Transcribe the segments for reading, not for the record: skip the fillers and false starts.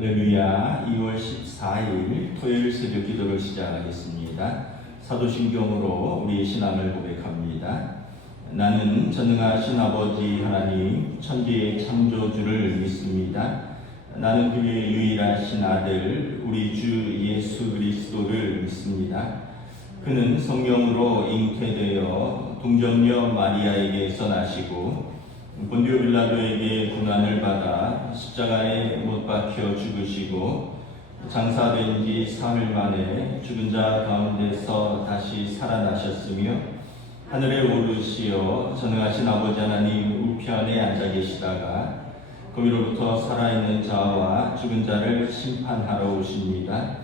할렐루야. 2월 14일 토요일 새벽 기도를 시작하겠습니다. 사도신경으로 우리 신앙을 고백합니다. 나는 전능하신 아버지 하나님 천지의 창조주를 믿습니다. 나는 그의 유일하신 아들 우리 주 예수 그리스도를 믿습니다. 그는 성령으로 잉태되어 동정녀 마리아에게서 나시고 본디오 빌라도에게 고난을 받아 십자가에 못 박혀 죽으시고 장사된 지 사흘 만에 죽은 자 가운데서 다시 살아나셨으며 하늘에 오르시어 전능하신 아버지 하나님 우편에 앉아 계시다가 거기로부터 살아있는 자와 죽은 자를 심판하러 오십니다.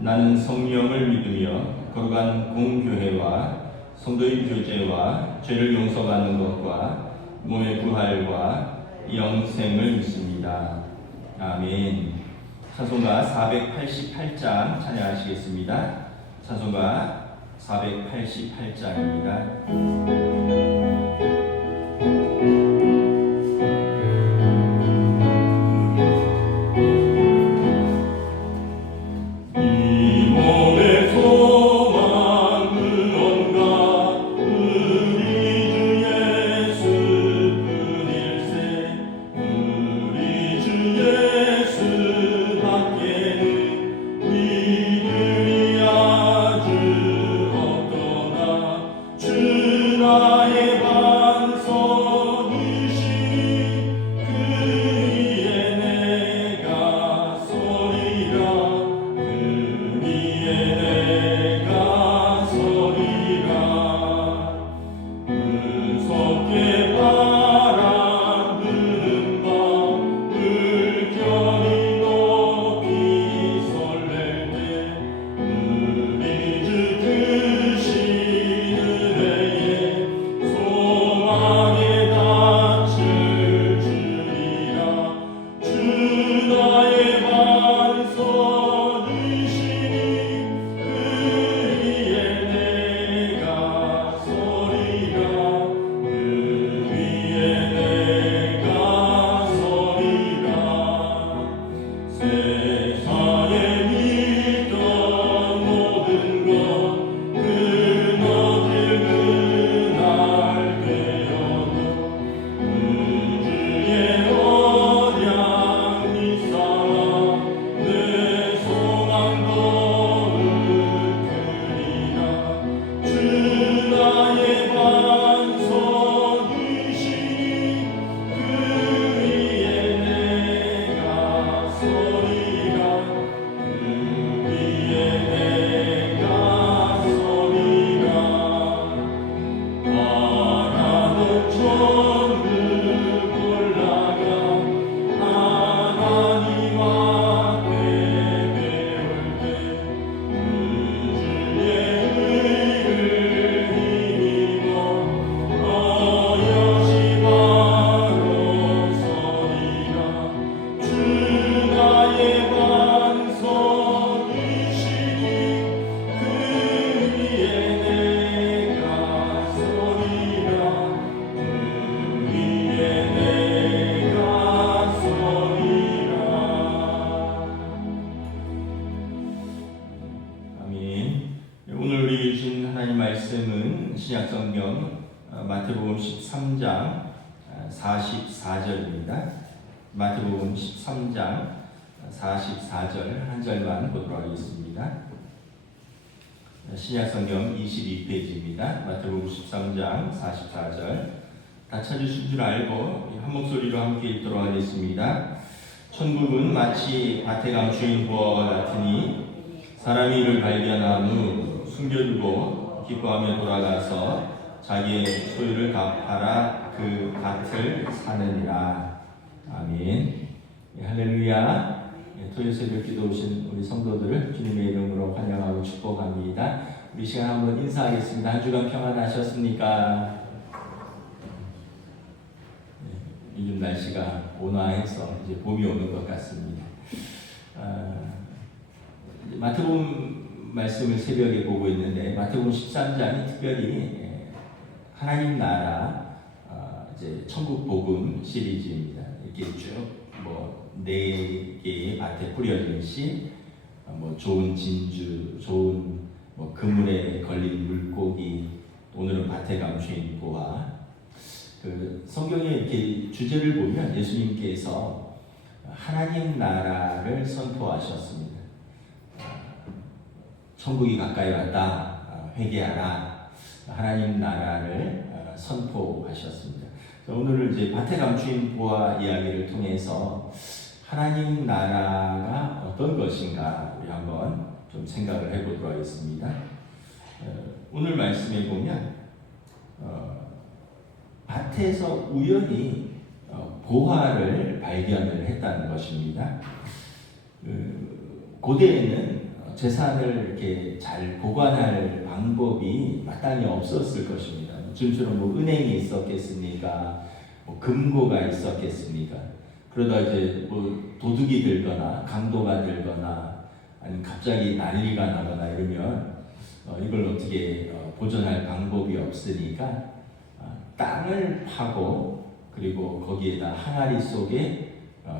나는 성령을 믿으며 거룩한 공교회와 성도의 교제와 죄를 용서받는 것과 몸의 부활과 영생을 믿습니다. 아멘. 찬송가 488장 찬양하시겠습니다. 찬송가 488장입니다. 신약성경 마태복음 13장 44절입니다. 마태복음 13장 44절 한 절만 보도록 하겠습니다. 신약성경 22페이지입니다. 마태복음 13장 44절 다 찾으신 줄 알고 한 목소리로 함께 읽도록 하겠습니다. 천국은 마치 밭에 주인 보아와 같으니 사람이 이를 발견한 후 숨겨두고 기뻐하며 돌아가서 자기의 소유를 갚아라 그 밭을 사느니라. 아멘. 할렐루야. 토요일 새벽 기도 오신 우리 성도들을 주님의 이름으로 환영하고 축복합니다. 우리 시간 한번 인사하겠습니다. 한 주간 평안하셨습니까? 요즘 날씨가 온화해서 이제 봄이 오는 것 같습니다. 마태복음 말씀을 새벽에 보고 있는데 마태복음 13장이 특별히 하나님 나라 이제 천국 복음 시리즈입니다. 이렇게 쭉 4개의 밭에 뿌려진 씨, 뭐 좋은 진주, 좋은 뭐 그물에 걸린 물고기, 오늘은 밭에 감추인 보화. 그 성경에 이렇게 주제를 보면 예수님께서 하나님 나라를 선포하셨습니다. 천국이 가까이 왔다, 회개하라. 하나님 나라를 선포하셨습니다. 오늘은 이제 밭에 감추인 보화 이야기를 통해서 하나님 나라가 어떤 것인가 우리 한번 좀 생각을 해보도록 하겠습니다. 오늘 말씀에 보면 밭에서 우연히 보화를 발견을 했다는 것입니다. 고대에는 재산을 이렇게 잘 보관할 방법이 마땅히 없었을 것입니다. 지금처럼 뭐 은행이 있었겠습니까? 뭐 금고가 있었겠습니까? 그러다 이제 뭐 도둑이 들거나 강도가 들거나 아니면 갑자기 난리가 나거나 이러면 이걸 어떻게 보존할 방법이 없으니까 땅을 파고 그리고 거기에다 항아리 속에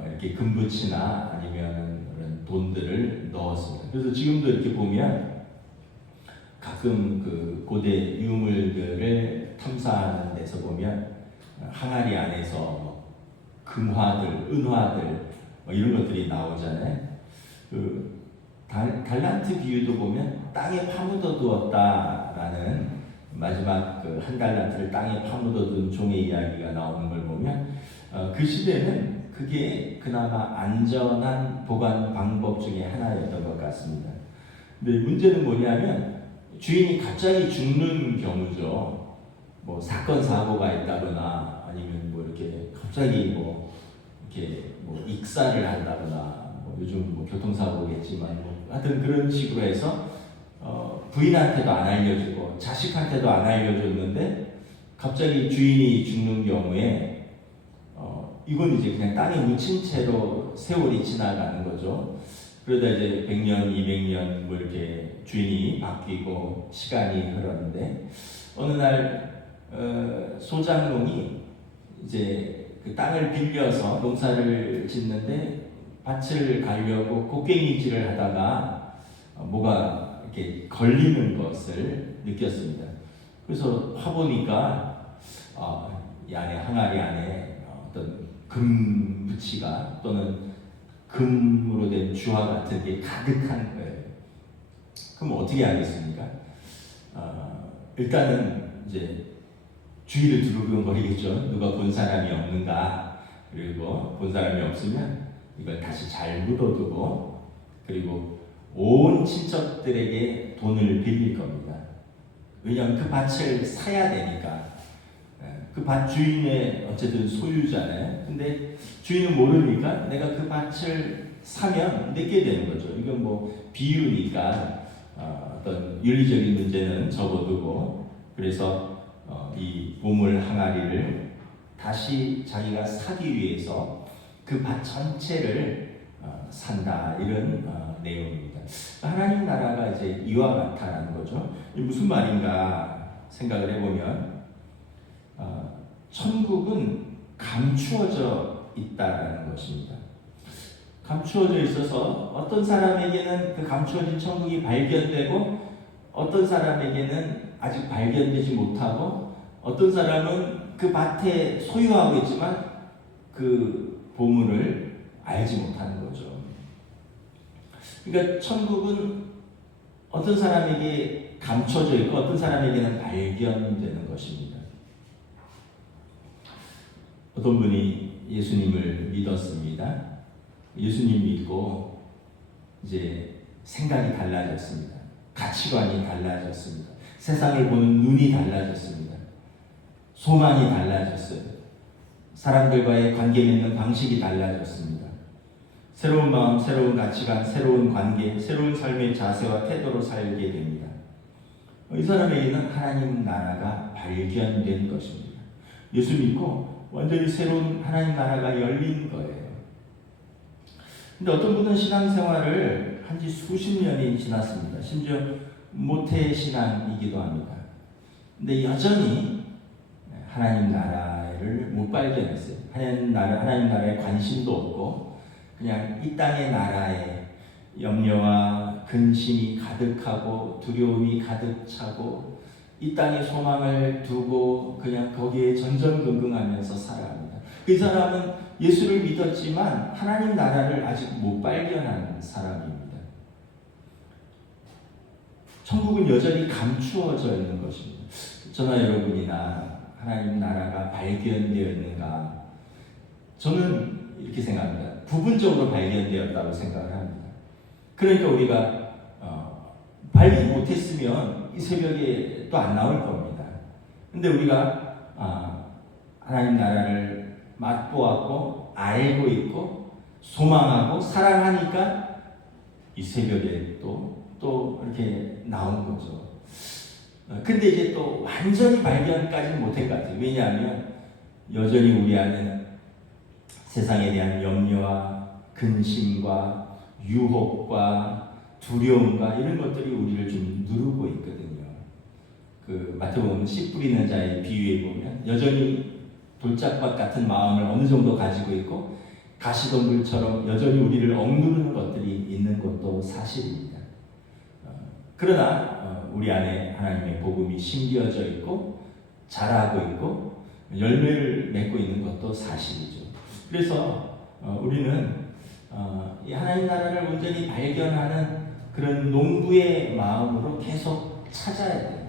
이렇게 금붙이나 아니면 그런 돈들을 넣었습니다. 그래서 지금도 이렇게 보면 가끔 그 고대 유물들을 탐사하는 데서 보면 항아리 안에서 금화들, 은화들 이런 것들이 나오잖아요. 그 달란트 비유도 보면 땅에 파묻어 두었다라는 마지막 그 한 달란트를 땅에 파묻어 둔 종의 이야기가 나오는 걸 보면 그 시대는 그게 그나마 안전한 보관 방법 중에 하나였던 것 같습니다. 근데 문제는 뭐냐면 주인이 갑자기 죽는 경우죠. 뭐 사건 사고가 있다거나 아니면 뭐 이렇게 갑자기 뭐 이렇게 뭐 익사를 한다거나 뭐 요즘 뭐 교통사고겠지만 뭐 하여튼 그런 식으로 해서 부인한테도 안 알려주고 자식한테도 안 알려줬는데 갑자기 주인이 죽는 경우에 이건 이제 그냥 땅에 묻힌 채로 세월이 지나가는 거죠. 그러다 이제 100년, 200년 뭐 이렇게 주인이 바뀌고 시간이 흐르는데 어느 날 소장농이 이제 그 땅을 빌려서 농사를 짓는데 밭을 가려고 곡괭이질을 하다가 뭐가 이렇게 걸리는 것을 느꼈습니다. 그래서 파보니까 이 안에 항아리 안에 어떤 금붙이가 또는 금으로 된 주화 같은 게 가득한 거예요. 그럼 어떻게 하겠습니까? 일단은 이제 주위를 두루두루거리겠죠. 누가 본 사람이 없는가. 그리고 본 사람이 없으면 이걸 다시 잘 묻어두고 그리고 온 친척들에게 돈을 빌릴 겁니다. 왜냐하면 그 밭을 사야 되니까. 그 밭 주인의 어쨌든 소유잖아요. 근데 주인은 모르니까 내가 그 밭을 사면 내게 되는 거죠. 이건 뭐 비유니까 어떤 윤리적인 문제는 접어두고 그래서 이 보물 항아리를 다시 자기가 사기 위해서 그 밭 전체를 산다 이런 내용입니다. 하나님 나라가 이제 이와 같다라는 거죠. 무슨 말인가 생각을 해보면 천국은 감추어져 있다라는 것입니다. 감추어져 있어서 어떤 사람에게는 그 감추어진 천국이 발견되고 어떤 사람에게는 아직 발견되지 못하고 어떤 사람은 그 밭에 소유하고 있지만 그 보물을 알지 못하는 거죠. 그러니까 천국은 어떤 사람에게 감춰져 있고 어떤 사람에게는 발견되는 것입니다. 어떤 분이 예수님을 믿었습니다. 예수님 믿고 이제 생각이 달라졌습니다. 가치관이 달라졌습니다. 세상을 보는 눈이 달라졌습니다. 소망이 달라졌어요. 사람들과의 관계 맺는 방식이 달라졌습니다. 새로운 마음, 새로운 가치관, 새로운 관계, 새로운 삶의 자세와 태도로 살게 됩니다. 이 사람에게는 하나님 나라가 발견된 것입니다. 예수 믿고 완전히 새로운 하나님 나라가 열린 거예요. 근데 어떤 분은 신앙생활을 한 지 수십 년이 지났습니다. 심지어 모태신앙이기도 합니다. 근데 여전히 하나님 나라를 못 발견했어요. 하나님 나라에 관심도 없고 그냥 이 땅의 나라에 염려와 근심이 가득하고 두려움이 가득 차고 이 땅의 소망을 두고 그냥 거기에 전전긍긍하면서 살아갑니다. 그 사람은 예수를 믿었지만 하나님 나라를 아직 못 발견한 사람입니다. 천국은 여전히 감추어져 있는 것입니다. 저나 여러분이나 하나님 나라가 발견되어 있는가? 저는 이렇게 생각합니다. 부분적으로 발견되었다고 생각을 합니다. 그러니까 우리가 발견 못했으면 이 새벽에 또 안 나올 겁니다. 근데 우리가 하나님 나라를 맛보았고 알고 있고 소망하고 사랑하니까 이 새벽에 또 이렇게 나온 거죠. 근데 이제 또 완전히 발견까지는 못할 것 같아요. 왜냐하면 여전히 우리 안에는 세상에 대한 염려와 근심과 유혹과 두려움과 이런 것들이 우리를 좀 누르고 있거든요. 그 마태복음 씨 뿌리는 자의 비유에 보면 여전히 돌짝밭 같은 마음을 어느 정도 가지고 있고 가시덤불처럼 여전히 우리를 억누르는 것들이 있는 것도 사실입니다. 그러나 우리 안에 하나님의 복음이 심겨져 있고 자라고 있고 열매를 맺고 있는 것도 사실이죠. 그래서 우리는 이 하나님 나라를 온전히 발견하는 그런 농부의 마음으로 계속 찾아야 돼요.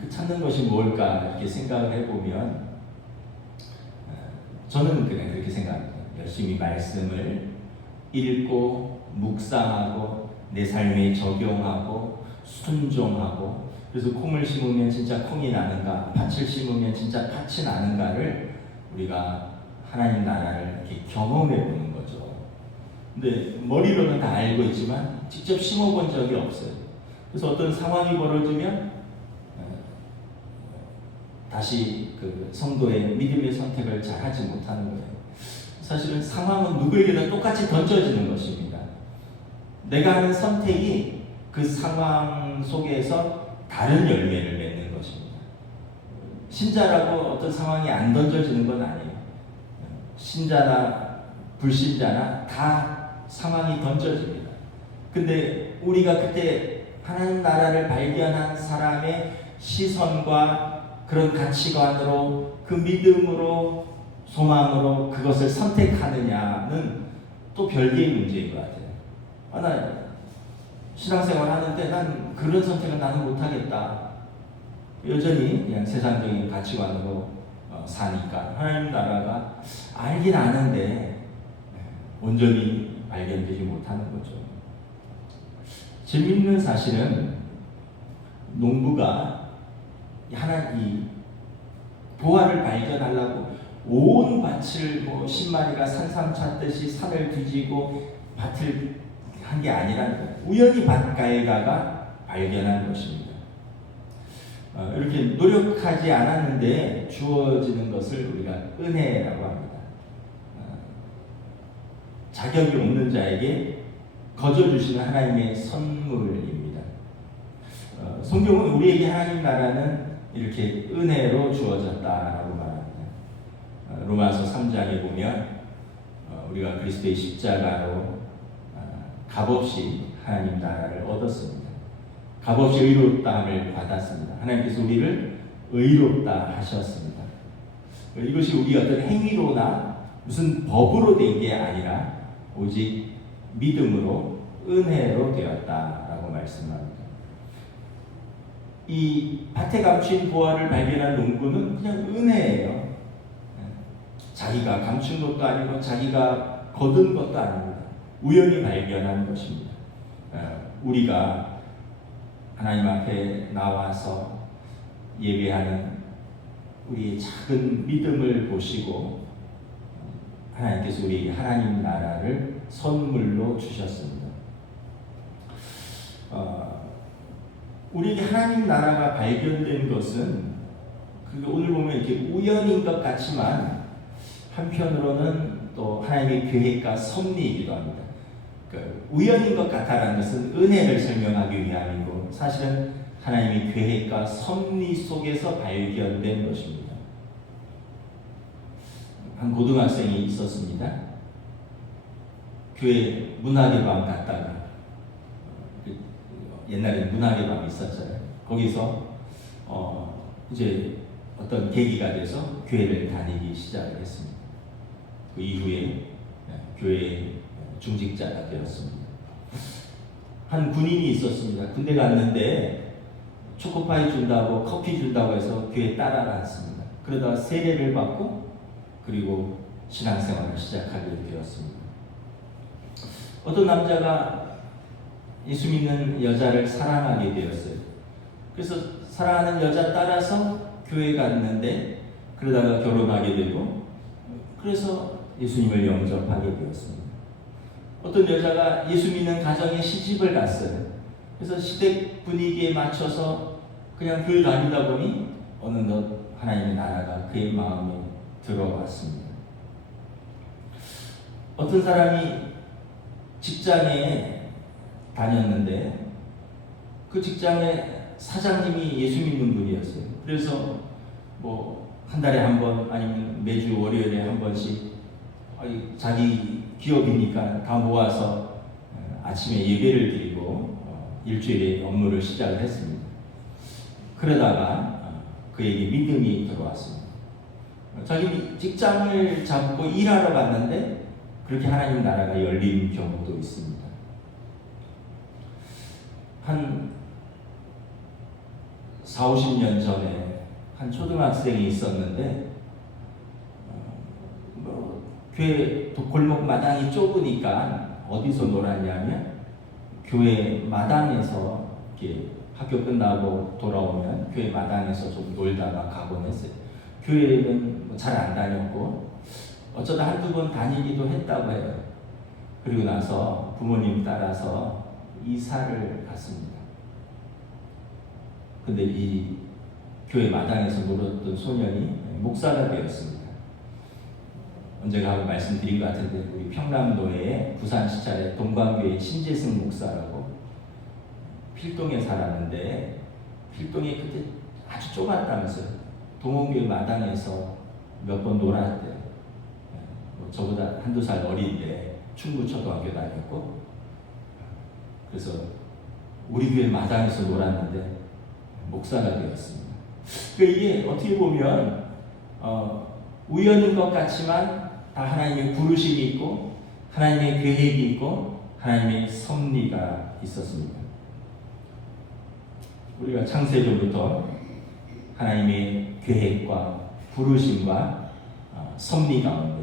그 찾는 것이 뭘까 이렇게 생각을 해보면 저는 그냥 그렇게 생각합니다. 열심히 말씀을 읽고 묵상하고 내 삶에 적용하고 순종하고 그래서 콩을 심으면 진짜 콩이 나는가 팥을 심으면 진짜 팥이 나는가를 우리가 하나님 나라를 이렇게 경험해 보는 거죠. 근데 머리로는 다 알고 있지만 직접 심어본 적이 없어요. 그래서 어떤 상황이 벌어지면 다시 그 성도의 믿음의 선택을 잘 하지 못하는 거예요. 사실은 상황은 누구에게나 똑같이 던져지는 것입니다. 내가 하는 선택이 그 상황 속에서 다른 열매를 맺는 것입니다. 신자라고 어떤 상황이 안 던져지는 건 아니에요. 신자나 불신자나 다 상황이 던져집니다. 근데 우리가 그때 하나님 나라를 발견한 사람의 시선과 그런 가치관으로 그 믿음으로 소망으로 그것을 선택하느냐는 또 별개의 문제인 것 같아요. 나 신앙생활 하는데 난 그런 선택은 나는 못하겠다. 여전히 그냥 세상적인 가치관으로 사니까 하나님 나라가 알긴 아는데 온전히 발견되지 못하는 거죠. 재미있는 사실은 농부가 이 부활을 발견하려고 온 밭을 10마리가 산삼 찾듯이 산을 뒤지고 밭을 한 게 아니라는 거예요. 우연히 밭가에 가가 발견한 것입니다. 이렇게 노력하지 않았는데 주어지는 것을 우리가 은혜라고 합니다. 자격이 없는 자에게 거저 주시는 하나님의 선물입니다. 성경은 우리에게 하나님 나라는 이렇게 은혜로 주어졌다라고 말합니다. 로마서 3장에 보면 우리가 그리스도의 십자가로 값없이 하나님 나라를 얻었습니다. 값없이 의롭다함을 받았습니다. 하나님께서 우리를 의롭다 하셨습니다. 이것이 우리 어떤 행위로나 무슨 법으로 된 게 아니라 오직 믿음으로 은혜로 되었다라고 말씀합니다. 이 밭에 감춘 부활을 발견한 농부는 그냥 은혜예요. 자기가 감춘 것도 아니고 자기가 거둔 것도 아닙니다. 우연히 발견한 것입니다. 우리가 하나님 앞에 나와서 예배하는 우리의 작은 믿음을 보시고 하나님께서 우리에게 하나님 나라를 선물로 주셨습니다. 우리에게 하나님 나라가 발견된 것은 오늘 보면 이렇게 우연인 것 같지만 한편으로는 또 하나님의 계획과 섭리이기도 합니다. 우연인 것 같다라는 것은 은혜를 설명하기 위함이고 사실은 하나님의 계획과 섭리 속에서 발견된 것입니다. 한 고등학생이 있었습니다. 교회 문학의 밤 갔다가 옛날에 문학의 밤이 있었잖아요. 거기서 이제 어떤 계기가 돼서 교회를 다니기 시작을 했습니다. 그 이후에 교회 중직자가 되었습니다. 한 군인이 있었습니다. 군대 갔는데 초코파이 준다고 커피 준다고 해서 교회에 따라갔습니다. 그러다가 세례를 받고 그리고 신앙생활을 시작하게 되었습니다. 어떤 남자가 예수 믿는 여자를 사랑하게 되었어요. 그래서 사랑하는 여자 따라서 교회 갔는데 그러다가 결혼하게 되고 그래서 예수님을 영접하게 되었습니다. 어떤 여자가 예수 믿는 가정에 시집을 갔어요. 그래서 시대 분위기에 맞춰서 그냥 교회 다니다 보니 어느덧 하나님의 나라가 그의 마음에 들어왔습니다. 어떤 사람이 직장에 다녔는데 그 직장에 사장님이 예수 믿는 분이었어요. 그래서 뭐 한 달에 한 번 아니면 매주 월요일에 한 번씩 자기 기업이니까 다 모아서 아침에 예배를 드리고 일주일에 업무를 시작을 했습니다. 그러다가 그에게 믿음이 들어왔습니다. 자기 직장을 잡고 일하러 갔는데 그렇게 하나님 나라가 열린 경우도 있습니다. 한 40-50년 전에 한 초등학생이 있었는데 교회 골목 마당이 좁으니까 어디서 놀았냐면 교회 마당에서 이렇게 학교 끝나고 돌아오면 교회 마당에서 좀 놀다가 가곤 했어요. 교회는 잘 안 다녔고 어쩌다 한두 번 다니기도 했다고 해요. 그리고 나서 부모님 따라서 이사를 갔습니다. 근데 이 교회 마당에서 놀았던 소년이 목사가 되었습니다. 언제가 한번 말씀드린 것 같은데 우리 평남도에 부산시찰에 동방교회 신재승 목사라고 필동에 살았는데 필동이 그때 아주 좁았다면서요. 동원교회 마당에서 몇 번 놀았대요. 저보다 한두 살 어린데 충북초등학교 다녔고 그래서 우리 교회 마당에서 놀았는데 목사가 되었습니다. 그러니까 이게 어떻게 보면 우연인 것 같지만 다 하나님의 부르심이 있고 하나님의 계획이 있고 하나님의 섭리가 있었습니다. 우리가 창세전부터 하나님의 계획과 부르심과 섭리 가운데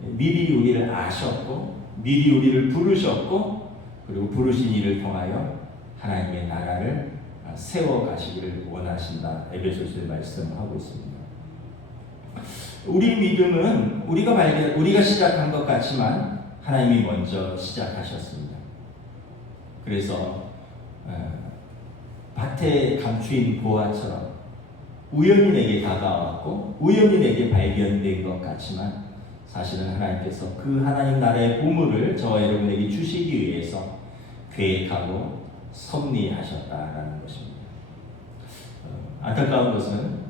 미리 우리를 아셨고 미리 우리를 부르셨고 그리고 부르신 이를 통하여 하나님의 나라를 세워가시기를 원하신다. 에베소서에 말씀하고 있습니다. 우리 믿음은 우리가 시작한 것 같지만 하나님이 먼저 시작하셨습니다. 그래서 밭에 감추인 보화처럼 우연히 내게 다가왔고 우연히 내게 발견된 것 같지만 사실은 하나님께서 그 하나님 나라의 보물을 저와 여러분에게 주시기 위해서 계획하고 섭리하셨다라는 것입니다. 안타까운 것은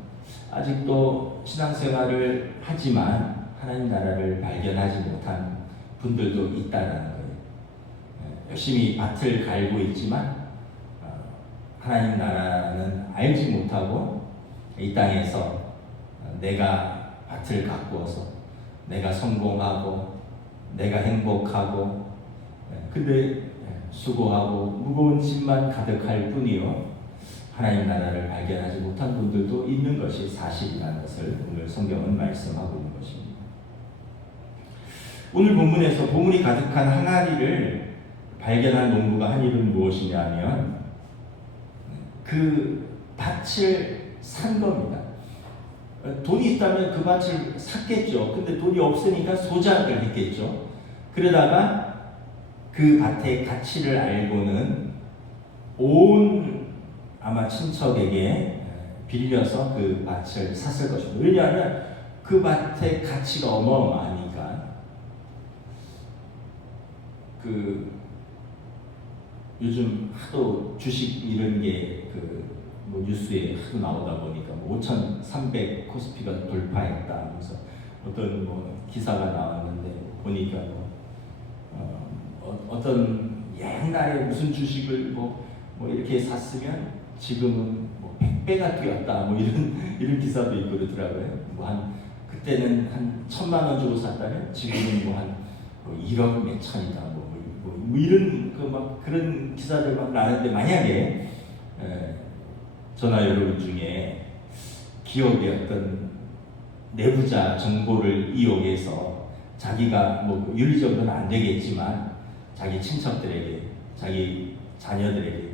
아직도 신앙생활을 하지만 하나님 나라를 발견하지 못한 분들도 있다는 거예요. 열심히 밭을 갈고 있지만 하나님 나라는 알지 못하고 이 땅에서 내가 밭을 가꾸어서 내가 성공하고 내가 행복하고 근데 수고하고 무거운 짐만 가득할 뿐이요 하나님 나라를 발견하지 못한 분들도 있는 것이 사실이라는 것을 오늘 성경은 말씀하고 있는 것입니다. 오늘 본문에서 보물이 가득한 항아리를 발견한 농부가 한 일은 무엇이냐면 그 밭을 산 겁니다. 돈이 있다면 그 밭을 샀겠죠. 근데 돈이 없으니까 소작을 했겠죠. 그러다가 그 밭의 가치를 알고는 온 아마 친척에게 빌려서 그 밭을 샀을 것입니다. 왜냐하면 그 밭의 가치가 어마어마하니까. 요즘 하도 주식 이런 게 뭐 뉴스에 하도 나오다 보니까 5,300 코스피가 돌파했다 하면서 어떤 뭐 기사가 나왔는데 보니까 어떤 옛날에 무슨 주식을 뭐 이렇게 샀으면 지금은 뭐 100배가 뛰었다 뭐 이런 기사도 있고 그러더라고요. 그때는 한 1,000만 원 주고 샀다면 지금은 한 1억 몇 천이다 뭐 이런 그런 기사들 막 나는데, 만약에 저나 여러분 중에 기업의 어떤 내부자 정보를 이용해서 자기가 뭐 윤리적으로는 안 되겠지만 자기 친척들에게, 자기 자녀들에게,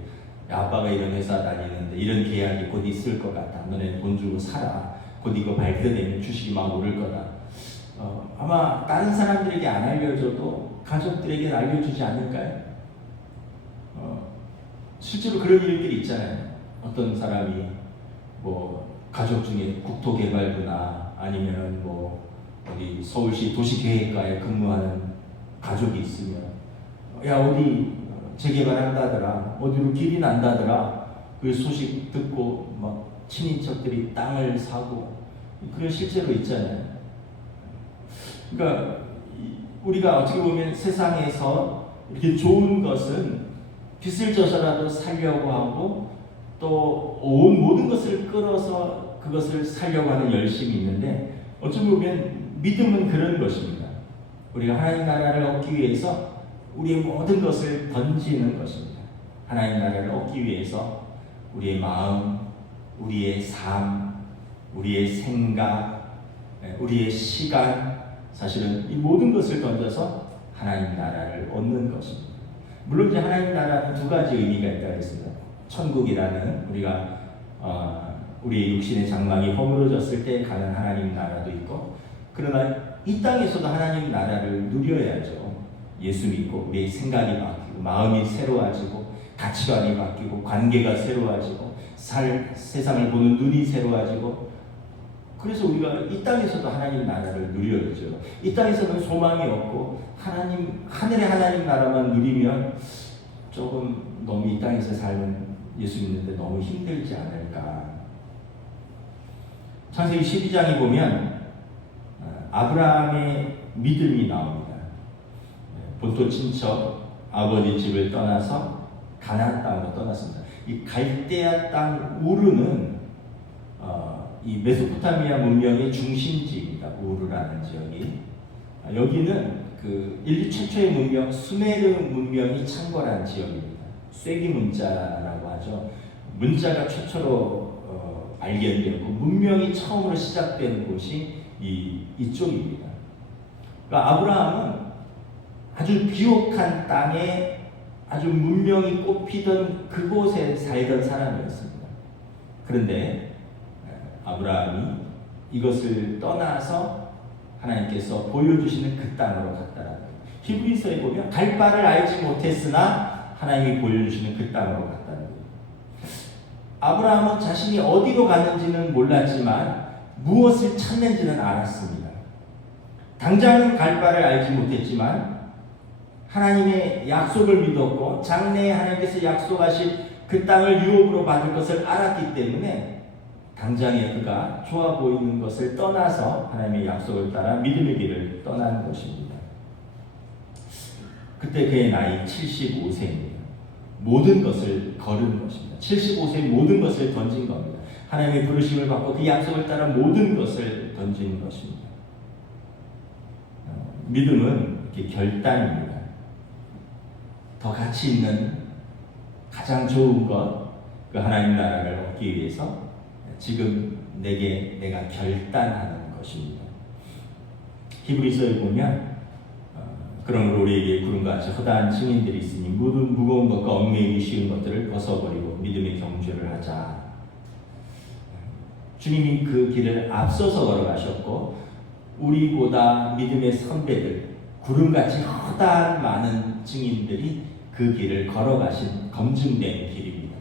야, 아빠가 이런 회사 다니는데 이런 계약이 곧 있을 것 같다, 너네 돈 주고 사라, 곧 이거 발표되면 주식이 막 오를 거다. 아마 다른 사람들에게 안 알려줘도 가족들에게 알려주지 않을까요? 실제로 그런 일들이 있잖아요. 어떤 사람이 뭐 가족 중에 국토개발부나 아니면 뭐 어디 서울시 도시계획과에 근무하는 가족이 있으면, 야, 어디 재개발한다더라, 어디로 길이 난다더라, 그 소식 듣고 막 친인척들이 땅을 사고, 그런 실제로 있잖아요. 그러니까 우리가 어떻게 보면 세상에서 이렇게 좋은 것은 빚을 져서라도 살려고 하고, 또 온 모든 것을 끌어서 그것을 살려고 하는 열심이 있는데, 어찌 보면 믿음은 그런 것입니다. 우리가 하나님 나라를 얻기 위해서 우리의 모든 것을 던지는 것입니다. 하나님 나라를 얻기 위해서 우리의 마음, 우리의 삶, 우리의 생각, 우리의 시간, 사실은 이 모든 것을 던져서 하나님 나라를 얻는 것입니다. 물론 이제 하나님 나라는 두 가지 의미가 있다고 했습니다. 천국이라는 우리의 육신의 장막이 허물어졌을 때 가는 하나님 나라도 있고, 그러나 이 땅에서도 하나님 나라를 누려야죠. 예수 믿고 우리의 생각이 바뀌고 마음이 새로워지고 가치관이 바뀌고 관계가 새로워지고 세상을 보는 눈이 새로워지고, 그래서 우리가 이 땅에서도 하나님 나라를 누려야죠. 이 땅에서는 소망이 없고 하늘의 하나님 나라만 누리면 조금 너무 이 땅에서 삶은 예수 믿는데 너무 힘들지 않을까. 창세기 12장에 보면 아브라함의 믿음이 나옵니다. 본토 친척 아버지 집을 떠나서 가나안 땅으로 떠났습니다. 이 갈대아 땅 우르는 이 메소포타미아 문명의 중심지입니다. 우르라는 지역이. 여기는 그 인류 최초의 문명 수메르 문명이 창궐한 지역입니다. 쐐기 문자라고 하죠. 문자가 최초로 발견되었고 문명이 처음으로 시작된 곳이 이쪽입니다. 그러니까 아브라함은 아주 비옥한 땅에 아주 문명이 꽃피던 그곳에 살던 사람이었습니다. 그런데 아브라함이 이것을 떠나서 하나님께서 보여주시는 그 땅으로 갔다라는 거예요. 히브리서에 보면 갈 바를 알지 못했으나 하나님이 보여주시는 그 땅으로 갔다는 거예요. 아브라함은 자신이 어디로 가는지는 몰랐지만 무엇을 찾는지는 알았습니다. 당장은 갈 바를 알지 못했지만 하나님의 약속을 믿었고 장래에 하나님께서 약속하신 그 땅을 유업으로 받을 것을 알았기 때문에 당장에 그가 좋아 보이는 것을 떠나서 하나님의 약속을 따라 믿음의 길을 떠난 것입니다. 그때 그의 나이 75세입니다. 모든 것을 걸은 것입니다. 75세에 모든 것을 던진 겁니다. 하나님의 부르심을 받고 그 약속을 따라 모든 것을 던진 것입니다. 믿음은 이렇게 결단입니다. 더 가치 있는 가장 좋은 것, 그 하나님 나라를 얻기 위해서 지금 내가 결단하는 것입니다. 히브리서에 보면 그러므로 우리에게 구름과 같이 허다한 증인들이 있으니 모든 무거운 것과 얽매이기 쉬운 것들을 벗어버리고 믿음의 경주를 하자. 주님이 그 길을 앞서서 걸어가셨고 우리보다 믿음의 선배들, 구름같이 허다한 많은 증인들이 그 길을 걸어가신 검증된 길입니다.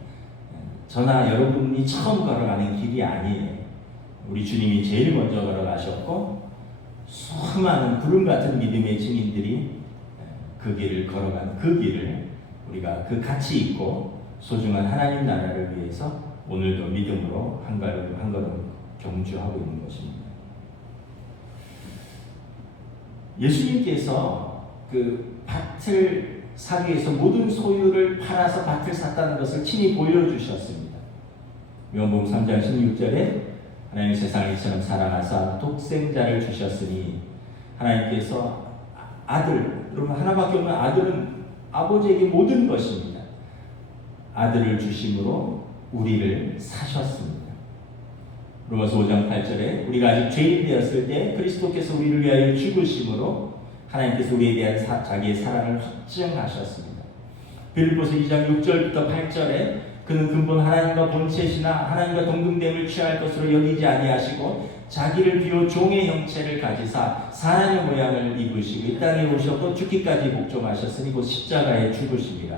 저나 여러분이 처음 걸어가는 길이 아니에요. 우리 주님이 제일 먼저 걸어가셨고 수많은 구름같은 믿음의 증인들이 그 길을 걸어간 그 길을 우리가 그 가치 있고 소중한 하나님 나라를 위해서 오늘도 믿음으로 한 걸음 한 걸음 경주하고 있는 것입니다. 예수님께서 그 밭을 사기 위해서 모든 소유를 팔아서 밭을 샀다는 것을 친히 보여주셨습니다. 요한복음 3장 16절에 하나님 세상을 이처럼 사랑하사 독생자를 주셨으니 하나님께서 아들, 여러분 하나밖에 없는 아들은 아버지에게 모든 것입니다. 아들을 주심으로 우리를 사셨습니다. 로마서 5장 8절에 우리가 아직 죄인 되었을 때 그리스도께서 우리를 위하여 죽으심으로 하나님께서 우리에 대한 자기의 사랑을 확증하셨습니다. 빌립보서 2장 6절부터 8절에 그는 근본 하나님과 본체시나 하나님과 동등됨을 취할 것으로 여기지 아니하시고 자기를 비워 종의 형체를 가지사 사람의 모양을 입으시고 이 땅에 오셨고 죽기까지 복종하셨으니 곧 십자가에 죽으십니다.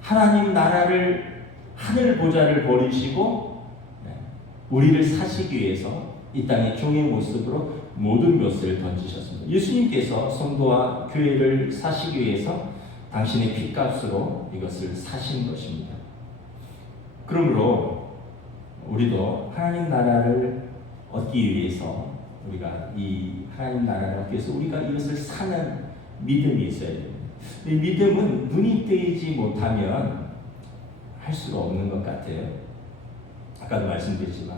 하나님 나라를 하늘 보좌를 버리시고 우리를 사시기 위해서 이 땅에 종의 모습으로 모든 것을 던지셨습니다. 예수님께서 성도와 교회를 사시기 위해서 당신의 피값으로 이것을 사신 것입니다. 그러므로 우리도 하나님 나라를 얻기 위해서 우리가 이 하나님 나라를 얻기 위해서 우리가 이것을 사는 믿음이 있어야 됩니다. 이 믿음은 눈이 뜨이지 못하면 할 수가 없는 것 같아요. 아까도 말씀드렸지만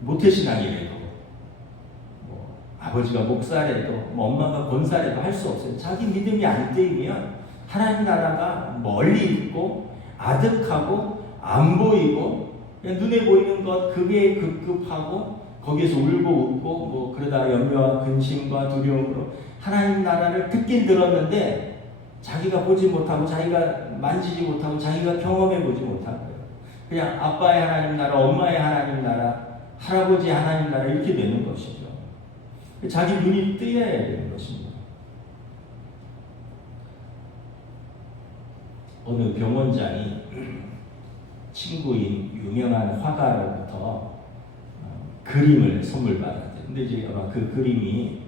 모태신앙이라도 아버지가 목사라도 엄마가 권사라도 할 수 없어요. 자기 믿음이 안 뜨이면 하나님 나라가 멀리 있고 아득하고 안 보이고 그냥 눈에 보이는 것 그게 급급하고 거기에서 울고 웃고 그러다 염려와 근심과 두려움으로 하나님 나라를 듣긴 들었는데 자기가 보지 못하고 자기가 만지지 못하고 자기가 경험해 보지 못한 거예요. 그냥 아빠의 하나님 나라, 엄마의 하나님 나라, 할아버지 하나님 나라 이렇게 되는 것이죠. 자기 눈이 뜨여야 되는 것입니다. 어느 병원장이 친구인 유명한 화가로부터 그림을 선물 받았대요. 근데 이제 아마 그 그림이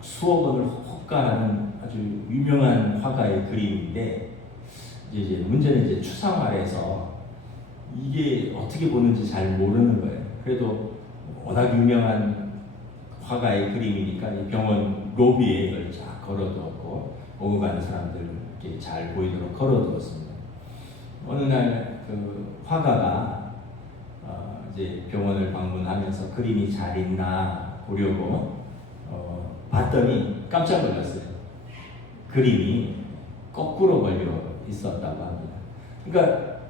수억 원을 호가하는 아주 유명한 화가의 그림인데 이제 문제는 이제 추상화해서 이게 어떻게 보는지 잘 모르는 거예요. 그래도 워낙 유명한 화가의 그림이니까 이 병원 로비에 이걸 쫙 걸어두었고 오고 가는 사람들 이렇게 잘 보이도록 걸어두었습니다. 어느 날 그 화가가 이제 병원을 방문하면서 그림이 잘 있나 보려고 봤더니 깜짝 놀랐어요. 그림이 거꾸로 걸려 있었다고 합니다. 그러니까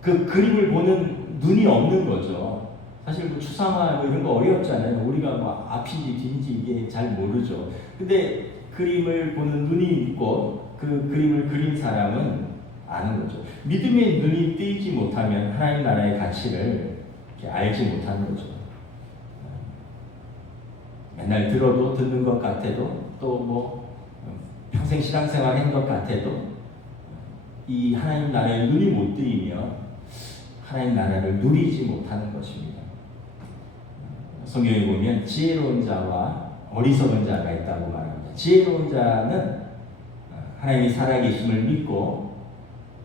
그 그림을 보는 눈이 없는 거죠. 사실 추상화 이런 거 어렵잖아요. 우리가 앞인지 뒤인지 이게 잘 모르죠. 근데 그림을 보는 눈이 있고 그 그림을 그린 사람은 아는 거죠. 믿음의 눈이 뜨이지 못하면 하나님 나라의 가치를 알지 못하는 거죠. 맨날 들어도 듣는 것 같아도 또 평생 신앙생활 한 것 같아도 이 하나님 나라의 눈이 못 뜨이면 하나님 나라를 누리지 못하는 것입니다. 성경에 보면 지혜로운 자와 어리석은 자가 있다고 말합니다. 지혜로운 자는 하나님이 살아계심을 믿고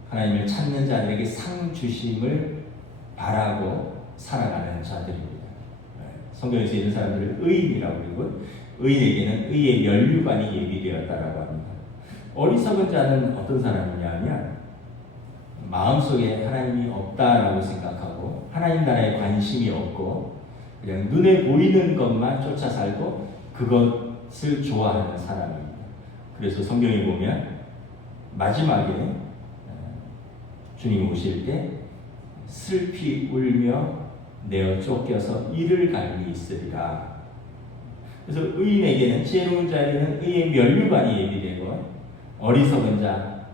하나님을 찾는 자들에게 상 주심을 바라고 살아가는 자들입니다. 성경에서 이런 사람들을 의인이라고 부르고 의인에게는 의의 면류관이 예비되었다라고 합니다. 어리석은 자는 어떤 사람이냐 하면 마음속에 하나님이 없다라고 생각하고 하나님 나라에 관심이 없고 그냥 눈에 보이는 것만 쫓아 살고 그것을 좋아하는 사람입니다. 그래서 성경에 보면 마지막에 주님 오실 때 슬피 울며 내어 쫓겨서 이를 갈미 있으리라. 그래서 의인에게는 지혜로운 자에게는 의의 면류관이 예비되고 어리석은 자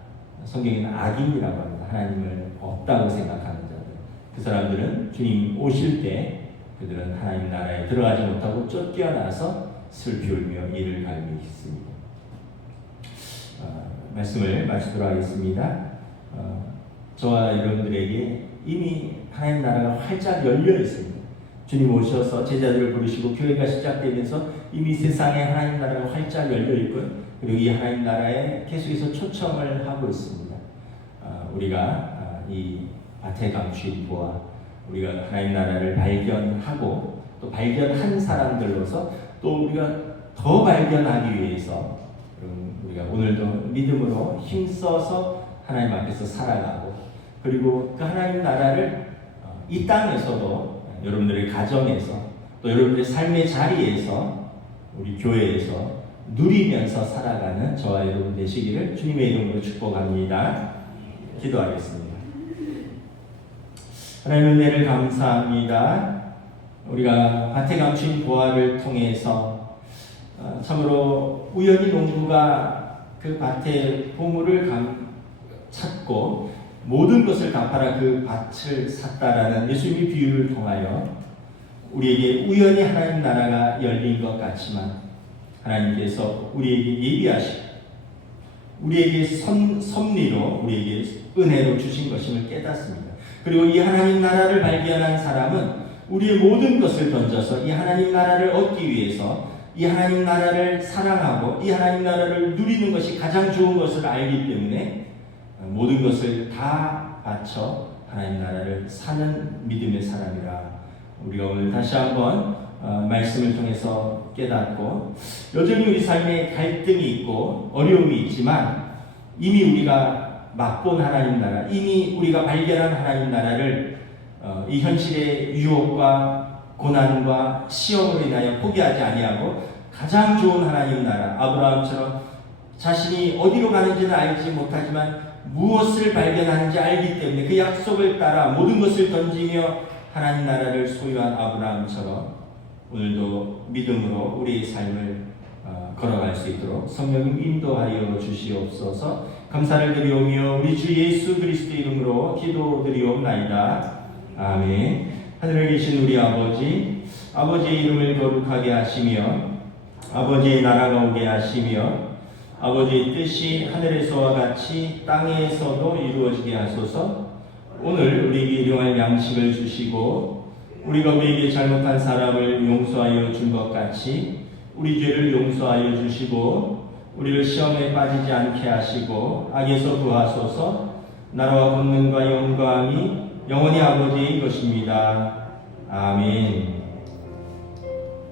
성경에는 악인이라고 합니다. 하나님을 없다고 생각하는 자들. 그 사람들은 주님 오실 때 그들은 하나님 나라에 들어가지 못하고 쫓겨나서 슬피 울며 이를 갈미 있습니다. 말씀을 마치도록 하겠습니다. 저와 여러분들에게 이미 하나님 나라가 활짝 열려 있습니다. 주님 오셔서 제자들을 부르시고 교회가 시작되면서 이미 세상에 하나님 나라가 활짝 열려 있고 그리고 이 하나님 나라에 계속해서 초청을 하고 있습니다. 우리가 이 밭의 감추인부와 우리가 하나님 나라를 발견하고 또 발견한 사람들로서 또 우리가 더 발견하기 위해서 여러분, 우리가 오늘도 믿음으로 힘써서 하나님 앞에서 살아가고, 그리고 그 하나님 나라를 이 땅에서도 여러분들의 가정에서 또 여러분들의 삶의 자리에서 우리 교회에서 누리면서 살아가는 저와 여러분 되시기를 주님의 이름으로 축복합니다. 기도하겠습니다. 하나님 은혜를 감사합니다. 우리가 밭에 감춘 보화를 통해서 참으로 우연히 농부가 그 밭의 보물을 찾고 모든 것을 갚아라 그 밭을 샀다라는 예수님의 비유를 통하여 우리에게 우연히 하나님 나라가 열린 것 같지만 하나님께서 우리에게 예비하시고 우리에게 섭리로 우리에게 은혜로 주신 것임을 깨닫습니다. 그리고 이 하나님 나라를 발견한 사람은 우리의 모든 것을 던져서 이 하나님 나라를 얻기 위해서 이 하나님 나라를 사랑하고 이 하나님 나라를 누리는 것이 가장 좋은 것을 알기 때문에 모든 것을 다 바쳐 하나님 나라를 사는 믿음의 사람이라 우리가 오늘 다시 한번 말씀을 통해서 깨닫고, 여전히 우리 삶에 갈등이 있고 어려움이 있지만 이미 우리가 맛본 하나님 나라, 이미 우리가 발견한 하나님 나라를 이 현실의 유혹과 고난과 시험으로 인하여 포기하지 아니하고 가장 좋은 하나님 나라, 아브라함처럼 자신이 어디로 가는지는 알지 못하지만 무엇을 발견하는지 알기 때문에 그 약속을 따라 모든 것을 던지며 하나님 나라를 소유한 아브라함처럼 오늘도 믿음으로 우리의 삶을 걸어갈 수 있도록 성령님 인도하여 주시옵소서. 감사를 드리오며 우리 주 예수 그리스도 이름으로 기도드리옵나이다. 아멘. 하늘에 계신 우리 아버지, 아버지의 이름을 거룩하게 하시며 아버지의 나라가 오게 하시며 아버지의 뜻이 하늘에서와 같이 땅에서도 이루어지게 하소서. 오늘 우리에게 일용할 양식을 주시고 우리가 우리에게 잘못한 사람을 용서하여 준 것 같이 우리 죄를 용서하여 주시고 우리를 시험에 빠지지 않게 하시고 악에서 구하소서. 나라와 권능과 영광이 영원히 아버지의 것입니다. 아멘.